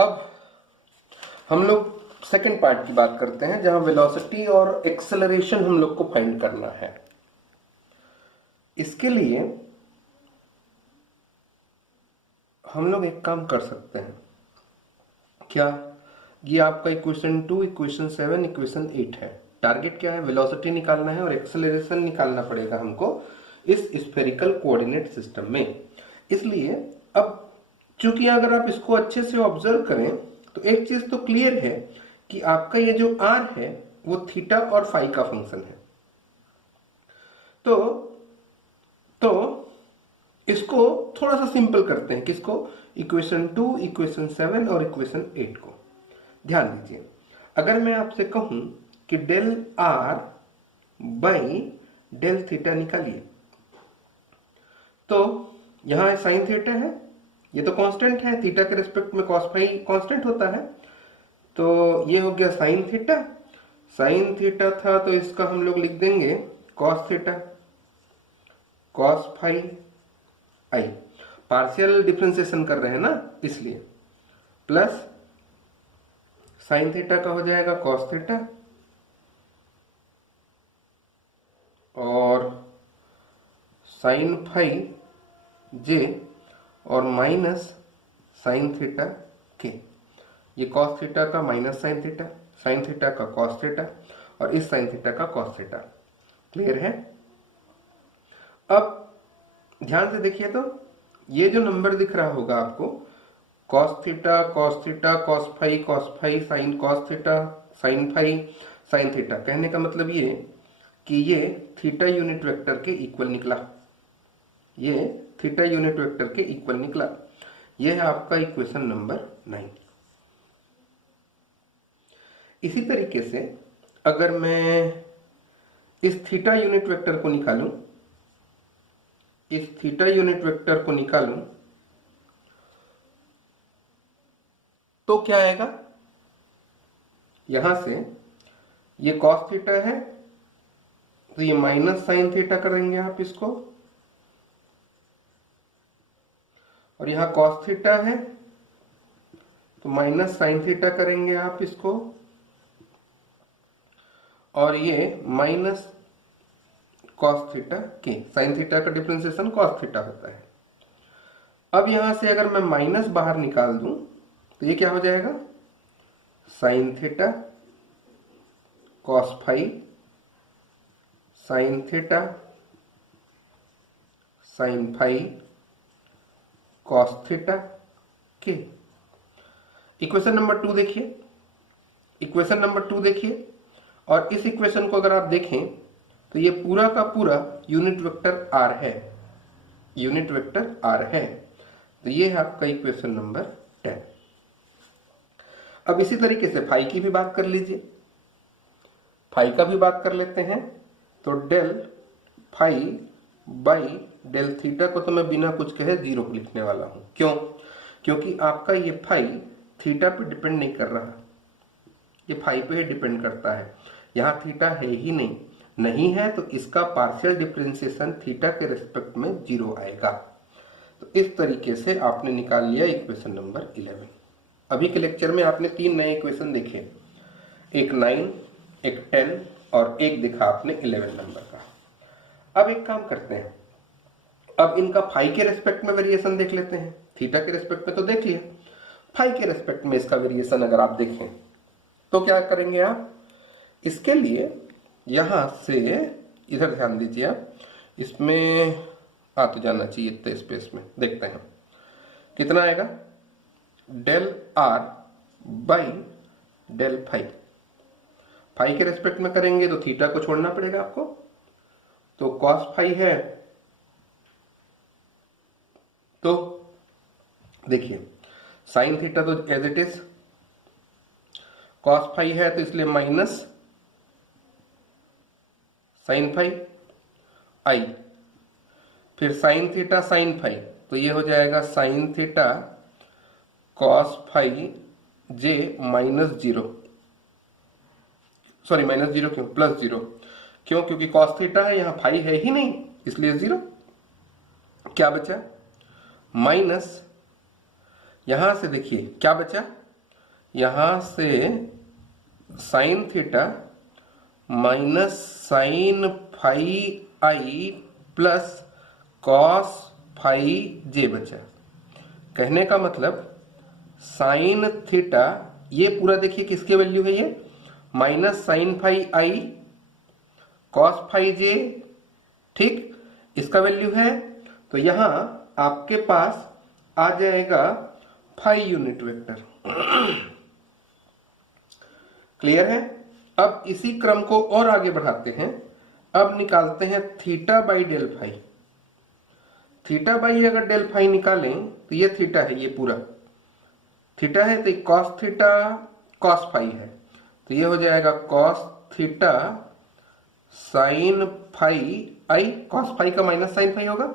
अब हम लोग सेकंड पार्ट की बात करते हैं, जहां वेलोसिटी और एक्सेलरेशन हम लोग को फाइंड करना है। इसके लिए हम लोग एक काम कर सकते हैं। क्या? ये आपका इक्वेशन 2, इक्वेशन 7, इक्वेशन 8 है। टारगेट क्या है? वेलोसिटी निकालना है और एक्सेलरेशन निकालना पड़ेगा हमको इस स्फेरिकल कोऑर्डिनेट सिस्टम में। इसलिए अब चूंकि अगर आप इसको अच्छे से ऑब्जर्व करें तो एक चीज तो क्लियर है कि आपका ये जो r है वो थीटा और फाई का फंक्शन है। तो इसको थोड़ा सा सिंपल करते हैं। किसको? इक्वेशन 2, इक्वेशन 7 और इक्वेशन 8 को। ध्यान दीजिए, अगर मैं आपसे कहूं कि del r by del theta निकालिए, तो यहां साइन थीटा है, ये तो कांस्टेंट है, थीटा के रिस्पेक्ट में कॉस फाई कांस्टेंट होता है। तो ये हो गया साइन थीटा। साइन थीटा था तो इसका हम लोग लिख देंगे कॉस थीटा, कॉस फाई आई। पार्शियल डिफरेंशिएशन कर रहे हैं ना, इसलिए प्लस साइन थीटा का हो जाएगा कॉस थीटा और साइन फाई जे और माइनस साइन थीटा के। ये कॉस थीटा का minus sine theta, sine theta का कॉस थीटा और इस साइन थीटा का कॉस थीटा। क्लियर है? अब ध्यान से देखिए, तो ये जो नंबर दिख रहा होगा आपको, cos theta, cos theta, cos phi, sine cos theta, sine phi, sine theta. कहने का मतलब ये कि ये थीटा यूनिट वेक्टर के इक्वल निकला। ये थीटा यूनिट वेक्टर के इक्वल निकला। यह है आपका इक्वेशन नंबर 9। इसी तरीके से अगर मैं इस थीटा यूनिट वेक्टर को निकालूं, इस थीटा यूनिट वेक्टर को निकालूं तो क्या आएगा? यहां से ये कॉस थीटा है तो ये माइनस साइन थीटा करेंगे आप इसको, और यहां कॉस थीटा है तो माइनस साइन थीटा करेंगे आप इसको, और ये माइनस कॉस थीटा के। साइन थीटा का डिफरेंशिएशन कॉस थीटा होता है। अब यहां से अगर मैं माइनस बाहर निकाल दूं तो ये क्या हो जाएगा? Sine theta cos phi, sine theta sine phi cos theta के। इक्वेशन नंबर 2 देखिए, इक्वेशन नंबर 2 देखिए, और इस इक्वेशन को अगर आप देखें तो ये पूरा का पूरा यूनिट वेक्टर r है, यूनिट वेक्टर r है। तो ये है आपका इक्वेशन नंबर 10। अब इसी तरीके से फाई की भी बात कर लीजिए, फाई का भी बात कर लेते हैं। तो del phi by del theta को तो मैं बिना कुछ कहे 0 को लिखने वाला हूं। क्यों? क्योंकि आपका ये फाई थीटा पे डिपेंड नहीं कर रहा, ये फाई पे ही डिपेंड करता है। यहां थीटा है ही नहीं है तो इसका पार्शियल डिफरेंशिएशन थीटा के रिस्पेक्ट में 0 आएगा। तो इस तरीके से आपने निकाल लिया इक्वेशन नंबर 11। अभी के लेक्चर में आपने 3 नए इक्वेशन देखे, एक 9, एक 10 और एक देखा आपने 11 नंबर का। अब एक काम करते हैं, अब इनका फाई के रेस्पेक्ट में वेरिएशन देख लेते हैं। थीटा के रेस्पेक्ट में तो देख लिया, फाई के रेस्पेक्ट में इसका वेरिएशन अगर आप देखें तो क्या करेंगे आप? इसके लिए यहां से इधर ध्यान दीजिए आप, इसमें आ तो जाना चाहिए इतने स्पेस में। देखते हैं कितना आएगा। Del r by del phi, phi के रेस्पेक्ट में करेंगे तो थीटा को छोड़ना पड़ेगा आपको, तो कॉस फाई है। तो देखिए साइन थीटा तो as it is, cos phi है तो इसलिए माइनस साइन फाई आई, फिर साइन थीटा साइन फाई, तो ये हो जाएगा sine theta cos phi j minus 0, sorry minus 0 क्यों, प्लस 0 क्यों? क्योंकि कॉस थीटा है, यहां फाई है ही नहीं इसलिए 0। क्या बचा? माइनस, यहां से देखिए क्या बचा, यहां से sine theta minus sine phi आई प्लस कॉस फाई जे बचा। कहने का मतलब साइन थीटा, ये पूरा देखिए किसके वैल्यू है, ये minus sine phi I cos phi जे, ठीक, इसका वैल्यू है। तो यहां आपके पास आ जाएगा फाई यूनिट वेक्टर। क्लियर है। अब इसी क्रम को और आगे बढ़ाते हैं। अब निकालते हैं theta by del phi. Theta by अगर डेल फाई निकालें तो ये थीटा है, ये पूरा थीटा है, तो कॉस थीटा कॉस फाई है, तो ये हो जाएगा कॉस थीटा साइन फाई आई, कॉस फाई का माइनस साइन फाई होगा,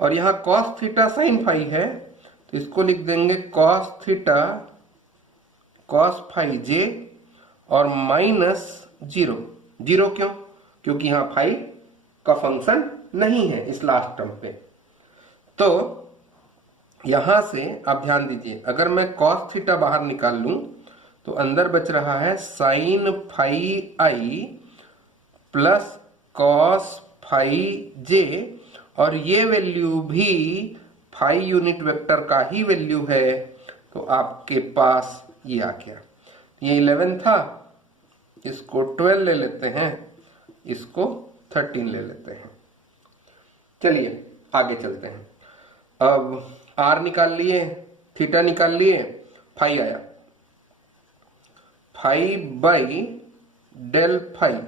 और यहां कॉस थीटा साइन फाई है तो इसको लिख देंगे कॉस थीटा कॉस फाई जे और माइनस जीरो। जीरो क्यों? क्योंकि यहां फाई का फंक्शन नहीं है इस लास्ट टर्म पे। तो यहां से आप ध्यान दीजिए, अगर मैं कॉस थीटा बाहर निकाल लूं तो अंदर बच रहा है साइन फाई आई प्लस कॉस फाई जे, और ये वैल्यू भी फाई यूनिट वेक्टर का ही वैल्यू है, तो आपके पास ये आ गया। ये 11 था, इसको 12 ले लेते हैं, इसको 13 ले लेते हैं। चलिए आगे चलते हैं। अब आर निकाल लिए, थीटा निकाल लिए, फाई आया, phi by del phi.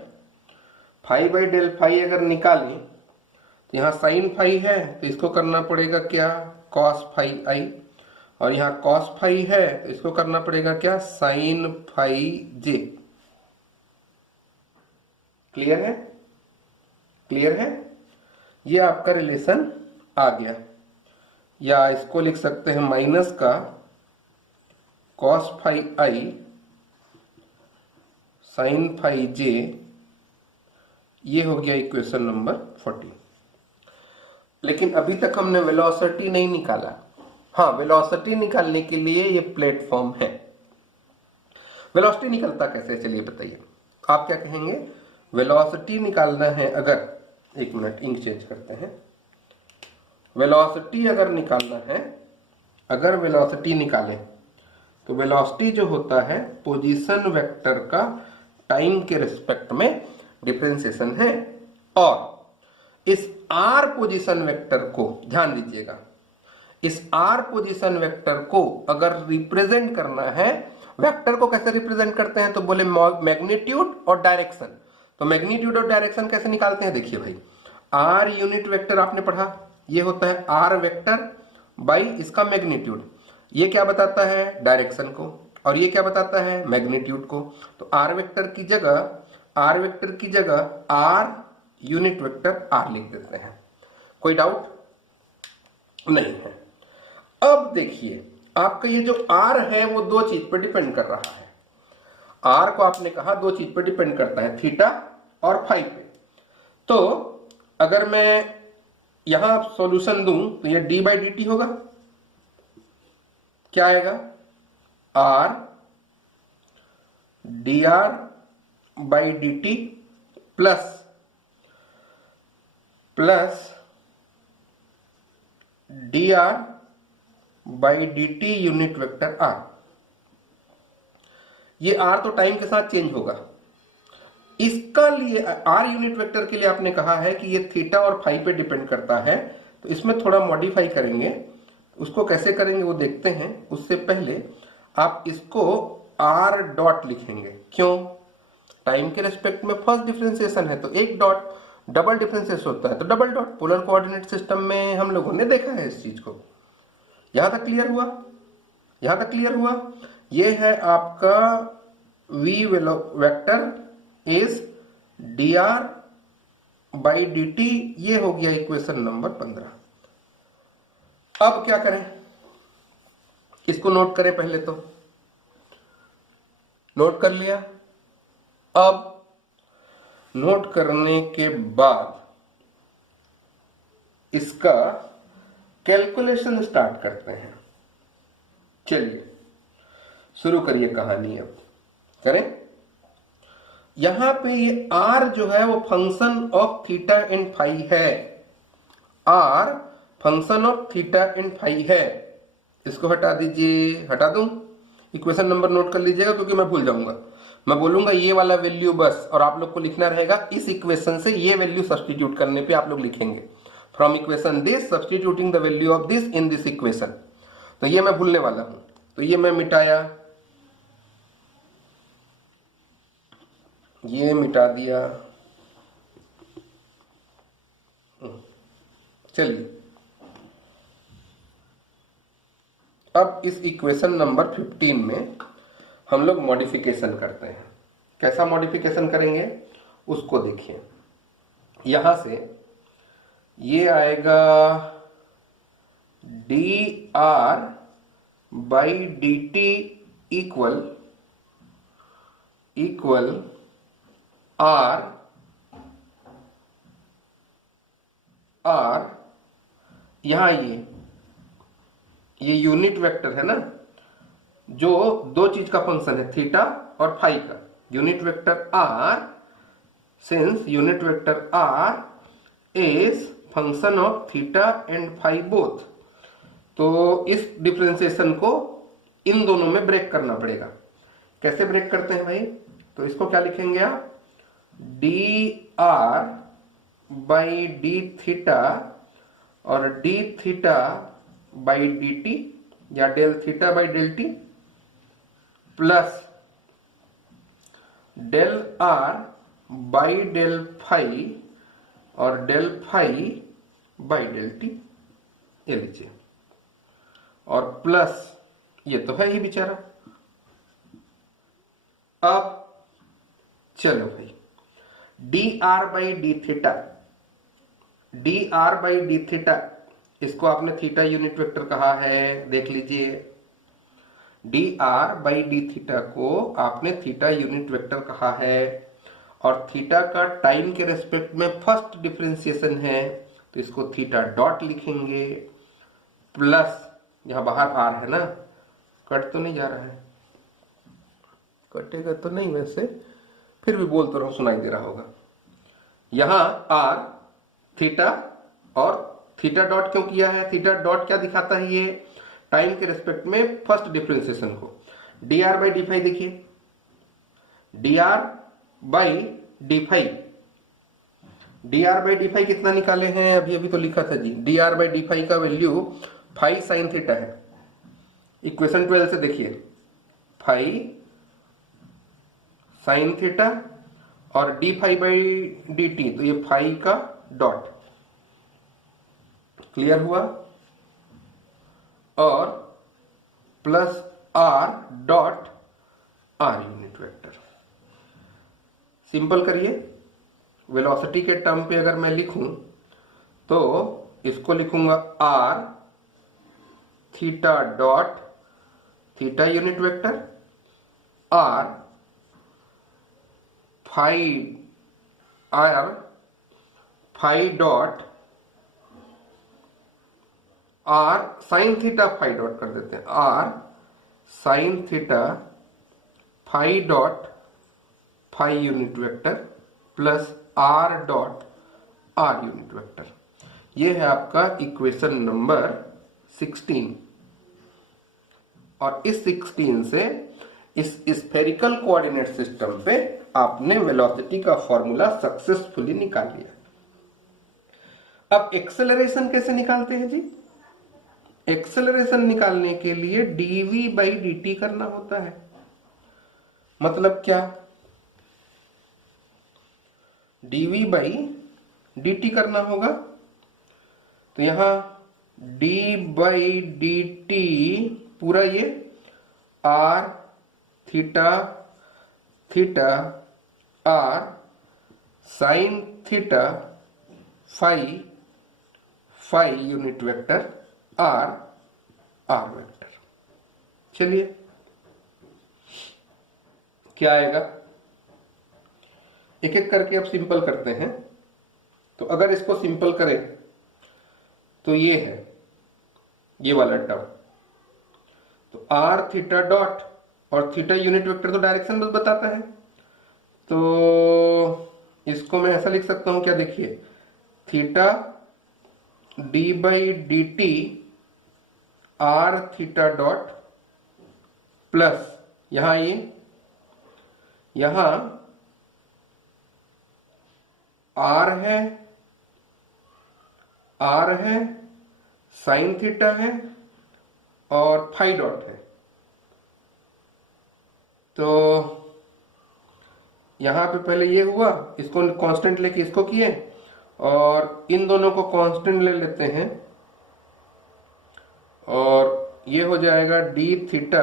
Phi by del phi अगर निकालें तो यहाँ साइन फाई है तो इसको करना पड़ेगा क्या, कॉस फाई आई, और यहाँ कॉस फाई है तो इसको करना पड़ेगा क्या, साइन फाई जे। क्लियर है? क्लियर है? ये आपका रिलेशन आ गया। या इसको लिख सकते हैं माइनस का cos phi i sign phi जे, ये हो गया इक्वेशन नंबर 40। लेकिन अभी तक हमने वेलोसिटी नहीं निकाला। हाँ, वेलोसिटी निकालने के लिए ये प्लेटफॉर्म है। वेलोसिटी निकलता कैसे, चलिए बताइए। आप क्या कहेंगे, वेलोसिटी निकालना है अगर, एक मिनट इंक चेंज करते हैं। वेलोसिटी अगर निकालना है, अगर वेलोसिटी निकालें तो वेलोसिटी जो होता है पोजीशन वेक्टर का टाइम के रिस्पेक्ट में डिफरेंशिएशन है, और इस r पोजीशन वेक्टर को ध्यान दीजिएगा, इस r पोजीशन वेक्टर को अगर रिप्रेजेंट करना है, वेक्टर को कैसे रिप्रेजेंट करते हैं, तो बोले मैग्नीट्यूड और डायरेक्शन। तो मैग्नीट्यूड और डायरेक्शन कैसे निकालते हैं, देखिए भाई, r यूनिट वेक्टर आपने पढ़ा, ये होता है r वेक्टर बाई इसका मैग्नीट्यूड। ये क्या बताता है, डायरेक्शन को, और ये क्या बताता है, मैग्नीट्यूड को। तो r वेक्टर की जगह r यूनिट वेक्टर r लिख देते हैं। कोई डाउट नहीं है। अब देखिए, आपका ये जो r है वो दो चीज पर डिपेंड कर रहा है। r को आपने कहा दो चीज पर डिपेंड करता है, थीटा और फाई पे। तो अगर मैं यहां सॉल्यूशन दूं तो ये d बाई डी टी होगा, क्या आएगा, r dr by d T plus dr by d T unit vector r। ये r तो टाइम के साथ चेंज होगा। इसका लिए r यूनिट वेक्टर के लिए आपने कहा है कि ये थीटा और फाई पे डिपेंड करता है, तो इसमें थोड़ा मॉडिफाई करेंगे। उसको कैसे करेंगे वो देखते हैं। उससे पहले आप इसको r डॉट लिखेंगे। क्यों? टाइम के रेस्पेक्ट में फर्स्ट डिफरेंशिएशन है, तो एक डॉट, डबल डिफरेंशिएशन होता है तो double dot. Polar coordinate system में हम लोगों ने देखा है इस चीज को। यहां तक क्लियर हुआ? यहां तक क्लियर हुआ? ये है आपका v vector is dr by d T, ये हो गया इक्वेशन नंबर 15। अब क्या करें, इसको नोट करें। पहले तो नोट कर लिया। अब नोट करने के बाद इसका कैलकुलेशन स्टार्ट करते हैं। चलिए, शुरू करिए कहानी। अब करें। यहां पे ये आर जो है वो function of theta and phi है। R function of theta and phi है। इसको हटा दीजिए, हटा दूं। इक्वेशन नंबर नोट कर लीजिएगा क्योंकि मैं भूल जाऊंगा। मैं बोलूंगा ये वाला वैल्यू बस, और आप लोग को लिखना रहेगा इस इक्वेशन से ये वैल्यू सब्स्टिट्यूट करने पे आप लोग लिखेंगे from equation this substituting the value of this in this equation. तो ये मैं भूलने वाला हूं, तो ये मैं मिटाया, ये मिटा दिया। चलिए अब इस इक्वेशन नंबर 15 में हम लोग मॉडिफिकेशन करते हैं। कैसा मॉडिफिकेशन करेंगे उसको देखिए। यहां से ये आएगा d r by d t equal r यहां ये यूनिट वेक्टर है ना, जो दो चीज का फंक्शन है, थीटा और फाई का। Unit vector r, since unit vector r is function of theta and phi both, तो इस डिफरेंशिएशन को इन दोनों में ब्रेक करना पड़ेगा। कैसे ब्रेक करते हैं भाई? तो इसको क्या लिखेंगे आप? D r by d theta और d theta by d t या del theta by del t plus del r by del phi और del phi by del t, ये लीजिए, और प्लस ये तो है ही बेचारा। अब चलो भाई, D r by d theta, D r by d theta, इसको आपने थीटा यूनिट वेक्टर कहा है, देख लीजिए। D r by d theta को आपने थीटा यूनिट वेक्टर कहा है, और थीटा का टाइम के रेस्पेक्ट में फर्स्ट डिफरेंशिएशन है, तो इसको थीटा डॉट लिखेंगे, प्लस यहां बाहर आर है ना, कट तो नहीं जा रहा है, कटेगा तो नहीं, वैसे फिर भी बोल तो रहा हूं, सुनाई दे रहा होगा। यहां आर थीटा, और थीटा डॉट क्यों किया है? थीटा डॉट क्या दिखाता है? ये टाइम के रेस्पेक्ट में फर्स्ट डिफरेंशिएशन को। D r by d phi देखिए, d r by d phi, d r by d phi कितना निकाले हैं? अभी अभी तो लिखा था जी। D r by d phi का वैल्यू फाई साइन थीटा है। इक्वेशन 12 से देखिए, फाई साइन थीटा और d phi by d t, तो ये फाई का डॉट। क्लियर हुआ? और plus r dot r unit vector. Simple करिए। वेलोसिटी के टर्म पे अगर मैं लिखूं तो इसको लिखूंगा r theta dot theta unit vector, r phi dot r sine theta phi dot कर देते हैं, r sine theta phi dot phi unit vector plus r dot r unit vector. ये है आपका इक्वेशन नंबर 16। और इस 16 से इस स्फेरिकल कोऑर्डिनेट सिस्टम पे आपने वेलोसिटी का फॉर्मूला सक्सेसफुली निकाल लिया। अब एक्सेलरेशन कैसे निकालते हैं जी? एक्सेलरेशन निकालने के लिए डीवी बाई डी करना होता है। मतलब क्या? डीवी बाई डी करना होगा, तो यहां डी बाई डी टी पूरा ये r theta theta r sine theta phi phi unit vector r r vector. चलिए क्या आएगा, एक एक करके अब सिंपल करते हैं। तो अगर इसको सिंपल करें तो ये है ये वाला टर्म, तो आर थीटा डॉट और थीटा यूनिट वेक्टर तो डायरेक्शन बस बताता है। तो इसको मैं ऐसा लिख सकता हूं क्या, देखिए theta D by d t are theta dot plus यहां यहां आर है साइन थीटा है और फाई डॉट है। तो यहां पे पहले ये हुआ, इसको कांस्टेंट लेके इसको किए और इन दोनों को कांस्टेंट ले लेते हैं और ये हो जाएगा D theta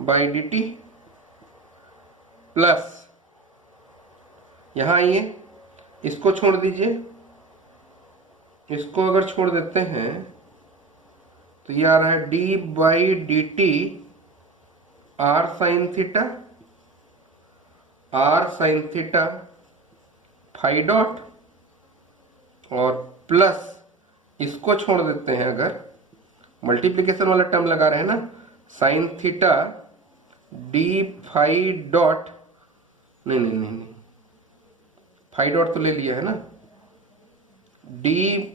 by d T plus यहां ये इसको छोड़ दीजिए, इसको अगर छोड़ देते हैं तो ये आ रहा है d by d t r sine theta phi dot और प्लस इसको छोड़ देते हैं, अगर मल्टीप्लिकेशन वाला टर्म लगा रहे हैं ना, sine theta d phi dot, नहीं फाई डॉट तो ले लिया है ना, d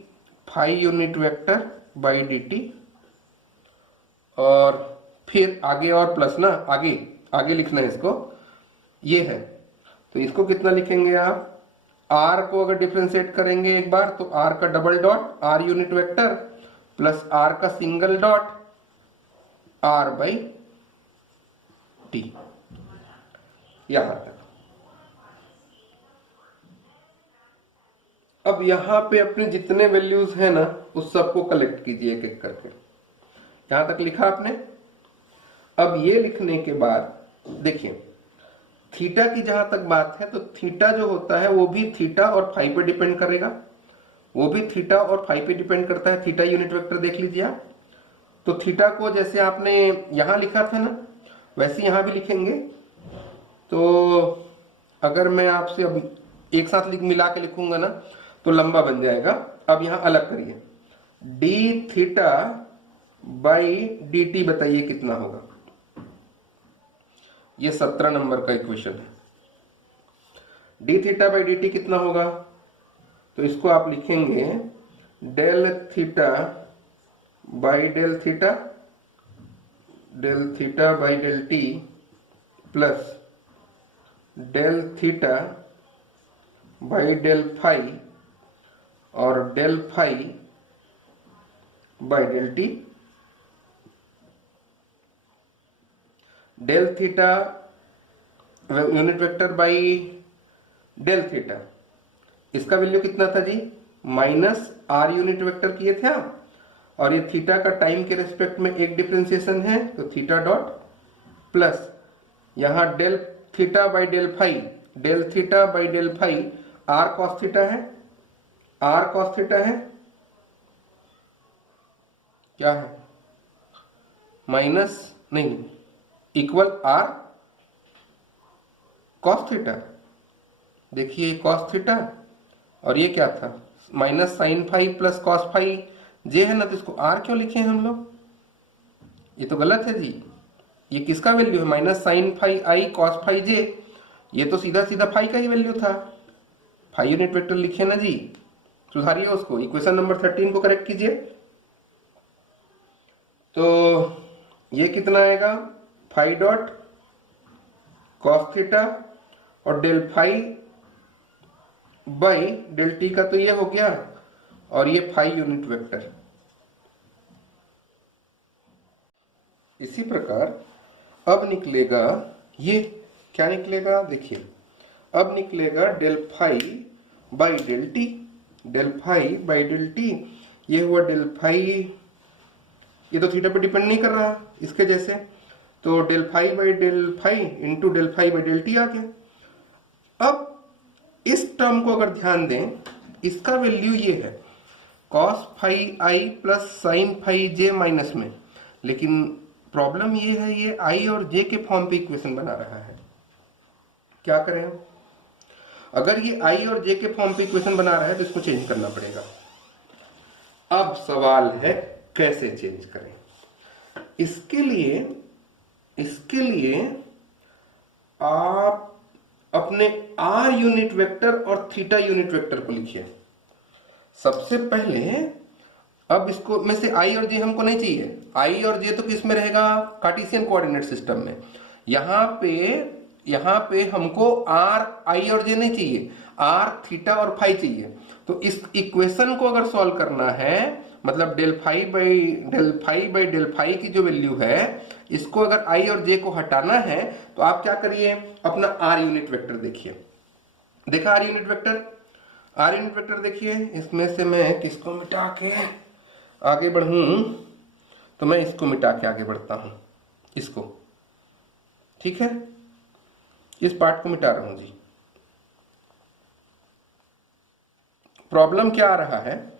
phi unit vector by d t और फिर आगे और प्लस ना, आगे लिखना है इसको, ये है। तो इसको कितना लिखेंगे आप, आर को अगर डिफरेंशिएट करेंगे एक बार तो आर का double dot r unit vector plus r का single dot r by t, यहां तक। अब यहां पे अपने जितने वैल्यूज हैं ना उस सबको कलेक्ट कीजिए एक एक करके। यहां तक लिखा आपने। अब ये लिखने के बाद देखिए थीटा की जहां तक बात है तो थीटा जो होता है वो भी थीटा और फाई पे डिपेंड करेगा, वो भी थीटा और फाई पे डिपेंड करता है। थीटा यूनिट वेक्टर देख लीजिए आप, तो थीटा को जैसे आपने यहां लिखा था ना वैसे यहां भी लिखेंगे। तो अगर मैं आपसे अब एक साथ मिला के लिखूंगा ना तो लंबा बन जाएगा। अब यहां अलग करिए, d theta by d t बताइए कितना होगा। ये 17 नंबर का इक्वेशन है। D theta by d t कितना होगा, तो इसको आप लिखेंगे del theta by del theta by del t plus del theta by del phi और del phi by del t. Del theta unit vector by del theta, इसका value कितना था जी, माइनस आर यूनिट वेक्टर किए थे आप, और ये थीटा का टाइम के रेस्पेक्ट में एक डिफरेंशिएशन है तो थीटा डॉट प्लस यहां del theta by del phi, del theta by del phi r cos theta है, आर कॉस थीटा है, क्या है माइनस नहीं इक्वल आर कॉस थीटा। देखिए कॉस थीटा और ये क्या था minus sine phi plus cos phi j है ना, तो इसको आर क्यों लिखे हैं हम लोग, ये तो गलत है जी। ये किसका वैल्यू है, minus sine phi I cos phi जे, ये तो सीधा सीधा फाई का ही वैल्यू था। फाई यूनिट वेक्टर लिखे ना जी, सुधारिए उसको, इक्वेशन नंबर 13 को करेक्ट कीजिए। तो ये कितना आएगा, फाई डॉट कॉस थीटा और del phi by del t का तो ये हो गया, और ये फाई यूनिट वेक्टर। इसी प्रकार अब निकलेगा, ये क्या निकलेगा देखिए, अब निकलेगा del phi by del t, del phi by del t, ये हुआ डेल फाई, ये तो थीटा पे डिपेंड नहीं कर रहा इसके जैसे, तो del phi by del phi into del phi by del t आ गया। अब इस टर्म को अगर ध्यान दें, इसका वैल्यू ये है कॉस फाई आई plus sign phi j minus में, लेकिन प्रॉब्लम ये है ये आई और जे के फॉर्म पे इक्वेशन बना रहा है। क्या करें हम, अगर ये आई और जे के फॉर्म पे इक्वेशन बना रहा है तो इसको चेंज करना पड़ेगा। अब सवाल है कैसे चेंज करें। इसके लिए इसके लिए आप अपने r यूनिट वेक्टर और थीटा यूनिट वेक्टर को लिखिए। सबसे पहले अब इसको में से i और j हमको नहीं चाहिए। i और j तो किस में रहेगा? कार्टेशियन कोऑर्डिनेट सिस्टम में। यहाँ पे हमको r i और j नहीं चाहिए, r थीटा और फाई चाहिए। तो इस इक्वेशन को अगर सॉल्व करना है, मतलब del phi by del phi की जो वैल्यू है, इसको अगर i और j को हटाना है तो आप क्या करिए, अपना r यूनिट वेक्टर देखिए। देखा r unit vector? r unit vector देखिए, इसमें से मैं किसको मिटा के आगे बढ़ूं, तो मैं इसको मिटा के आगे बढ़ता हूं, इसको। ठीक है, इस पार्ट को मिटा रहा हूं जी। प्रॉब्लम क्या आ रहा है,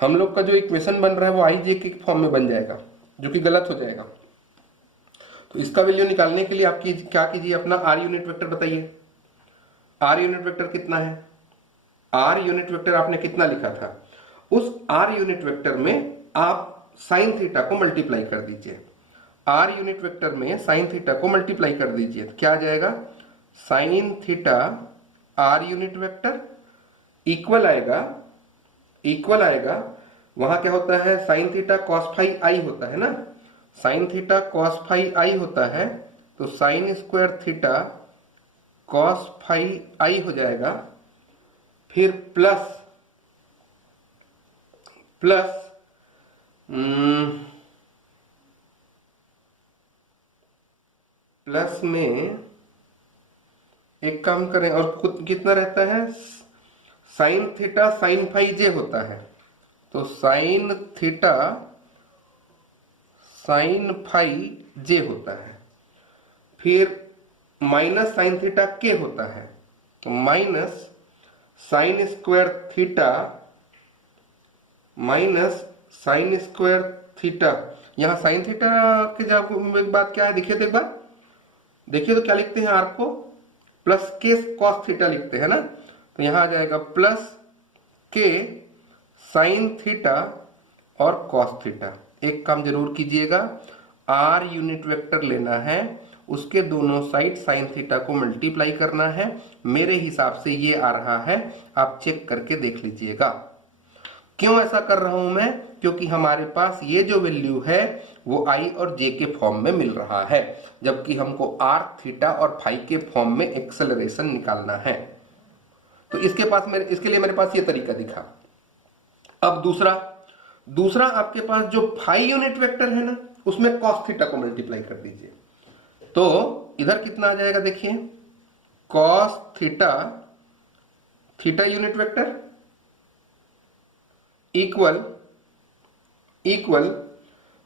हम लोग का जो इक्वेशन बन रहा है वो आई जे के फॉर्म में बन जाएगा, जो कि गलत हो जाएगा। तो इसका वैल्यू निकालने के लिए आप क्या कीजिए, अपना आर यूनिट वेक्टर बताइए। आर यूनिट वेक्टर कितना है? आर यूनिट वेक्टर आपने कितना लिखा था? उस आर यूनिट वेक्टर में आप साइन थीटा को मल्टीप्लाई कर दीजिए। आर यूनिट वेक्टर में साइन थीटा को मल्टीप्लाई कर दीजिए, तो क्या आ जाएगा? Sine theta r unit vector equal आएगा, वहां क्या होता है, sine theta cos phi i होता है ना, sine theta cos phi i होता है, तो sine square theta cos phi i हो जाएगा, फिर प्लस में एक काम करें, और कितना रहता है, साइन थीटा साइन फाई जे होता है, तो साइन थीटा साइन फाई जे होता है, फिर माइनस साइन थीटा के होता है, तो minus sign square theta minus sign square theta. यहां साइन थीटा के जब एक बात क्या है, देखिए तो एक बार देखिए, तो क्या लिखते हैं, आर को प्लस के कॉस थीटा लिखते हैं ना, तो यहां आ जाएगा प्लस के साइन थीटा और कॉस थीटा। एक काम जरूर कीजिएगा, आर यूनिट वेक्टर लेना है, उसके दोनों साइड साइन थीटा को मल्टीप्लाई करना है। मेरे हिसाब से ये आ रहा है, आप चेक करके देख लीजिएगा। क्यों ऐसा कर रहा हूं मैं? क्योंकि हमारे पास ये जो वैल्यू है वो आई और जे के फॉर्म में मिल रहा है, जबकि हमको आर थीटा और फाई के फॉर्म में एक्सेलरेशन निकालना है। तो इसके लिए मेरे पास ये तरीका दिखा। अब दूसरा आपके पास जो फाई यूनिट वेक्टर है ना, उसमें कॉस थीटा को मल्टीप्लाई कर दीजिए, तो इधर कितना आ जाएगा, देखिए, cos theta unit vector equal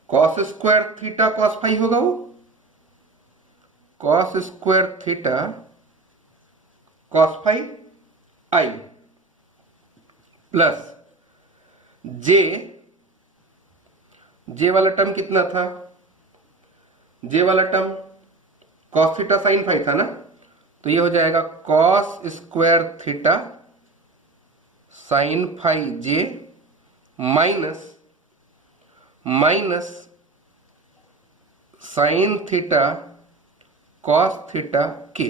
cos square theta cos phi होगा, वो cos square theta cos phi आई प्लस जे वाला टर्म कितना था, जे वाला term cos theta sine phi था ना, तो ये हो जाएगा cos square theta sine phi j minus sine theta cos theta के।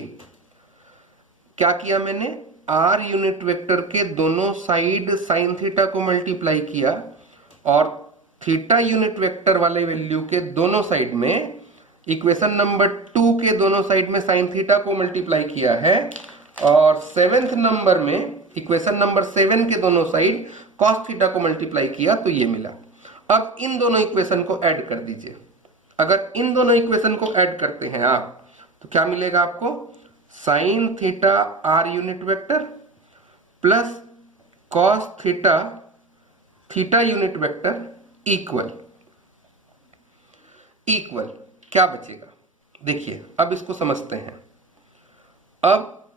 क्या किया मैंने, आर यूनिट वेक्टर के दोनों साइड साइन थीटा को मल्टीप्लाई किया, और थीटा यूनिट वेक्टर वाले वैल्यू के दोनों साइड में इक्वेशन नंबर 2 के दोनों साइड में साइन थीटा को मल्टीप्लाई किया है, और सेवेंथ नंबर में इक्वेशन नंबर 7 के दोनों साइड कॉस थीटा को मल्टीप्लाई किया, तो ये मिला। अब इन दोनों इक्वेशन को ऐड कर दीजिए। अगर इन दोनों इक्वेशन को ऐड करते हैं आप, तो क्या मिलेगा आपको, sine theta r unit vector plus cos theta unit vector equal क्या बचेगा, देखिए। अब इसको समझते हैं, अब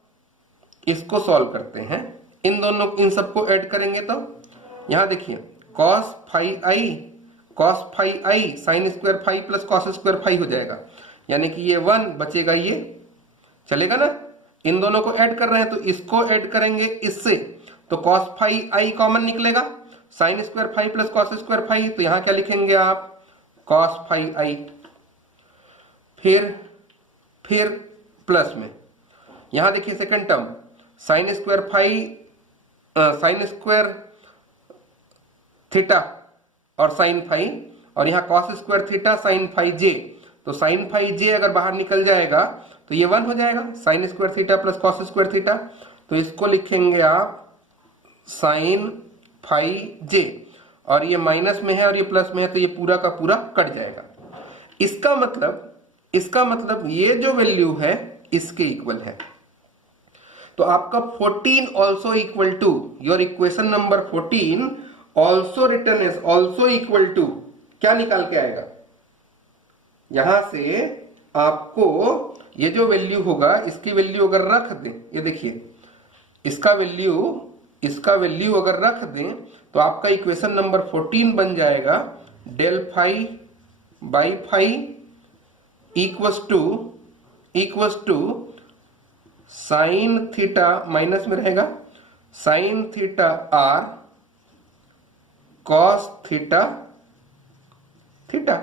इसको सॉल्व करते हैं, इन सबको ऐड करेंगे तो यहां देखिए, cos phi i sine square phi plus cos square phi हो जाएगा, यानी कि ये 1 बचेगा, ये चलेगा ना। इन दोनों को ऐड कर रहे हैं, तो इसको ऐड करेंगे इससे, तो कॉस फाई आई कॉमन निकलेगा, sine square phi plus cos square phi, तो यहां क्या लिखेंगे आप, कॉस फाई आई। फिर प्लस में, यहां देखिए second term sine square theta और साइन फाई, और यहाँ cos square theta sine phi j. तो साइन फाई जे अगर बाहर निकल जाएगा तो ये 1 हो जाएगा, sign square theta plus cos square theta. तो इसको लिखेंगे आप साइन फाई जे, और ये माइनस में है और ये प्लस में है तो ये पूरा का पूरा कट जाएगा। इसका मतलब ये जो वैल्यू है इसके इक्वल है। तो आपका 14 also equal to your equation number 14 also written as also equal to क्या निकाल के आएगा, यहां से आपको ये जो वैल्यू होगा इसकी वैल्यू अगर रख दें, ये देखिए इसका वैल्यू अगर रख दें तो आपका इक्वेशन नंबर 14 बन जाएगा del phi by phi equals to sine theta, minus में रहेगा sine theta r cos theta theta.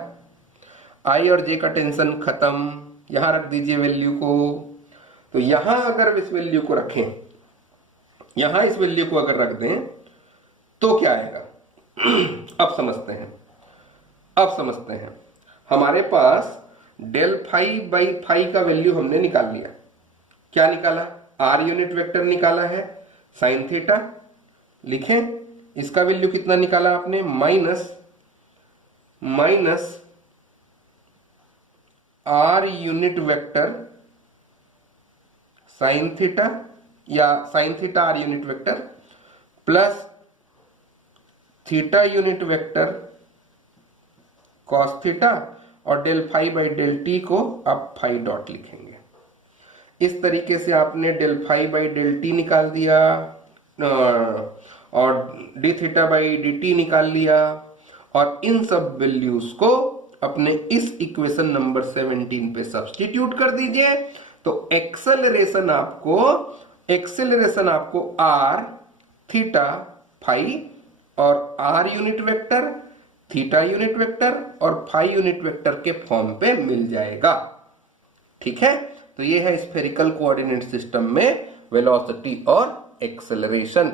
I और जे का टेंशन खत्म, यहां रख दीजिए वैल्यू को। तो यहां अगर इस वैल्यू को रखें, यहां इस वैल्यू को अगर रख दें तो क्या आएगा अब समझते हैं। हमारे पास डेल फाई बाई फाई का वैल्यू हमने निकाल लिया। क्या निकाला, आर यूनिट वेक्टर निकाला है साइन थीटा। लिखें इसका वैल्यू कितना निकाला आपने, minus r unit vector sine theta या sine theta r unit vector plus theta unit vector cos theta, और del phi by del t को आप फाई डॉट लिखेंगे। इस तरीके से आपने del phi by del t निकाल दिया और d theta by d t निकाल लिया, और इन सब वैल्यूज को अपने इस इक्वेशन नंबर 17 पे सब्स्टिट्यूट कर दीजिए। तो एक्सेलरेशन आपको आर थीटा फाई और r unit vector theta unit vector और फाई यूनिट वेक्टर के फॉर्म पे मिल जाएगा। ठीक है, तो ये है स्फेरिकल कोऑर्डिनेट सिस्टम में वेलोसिटी और एक्सेलरेशन।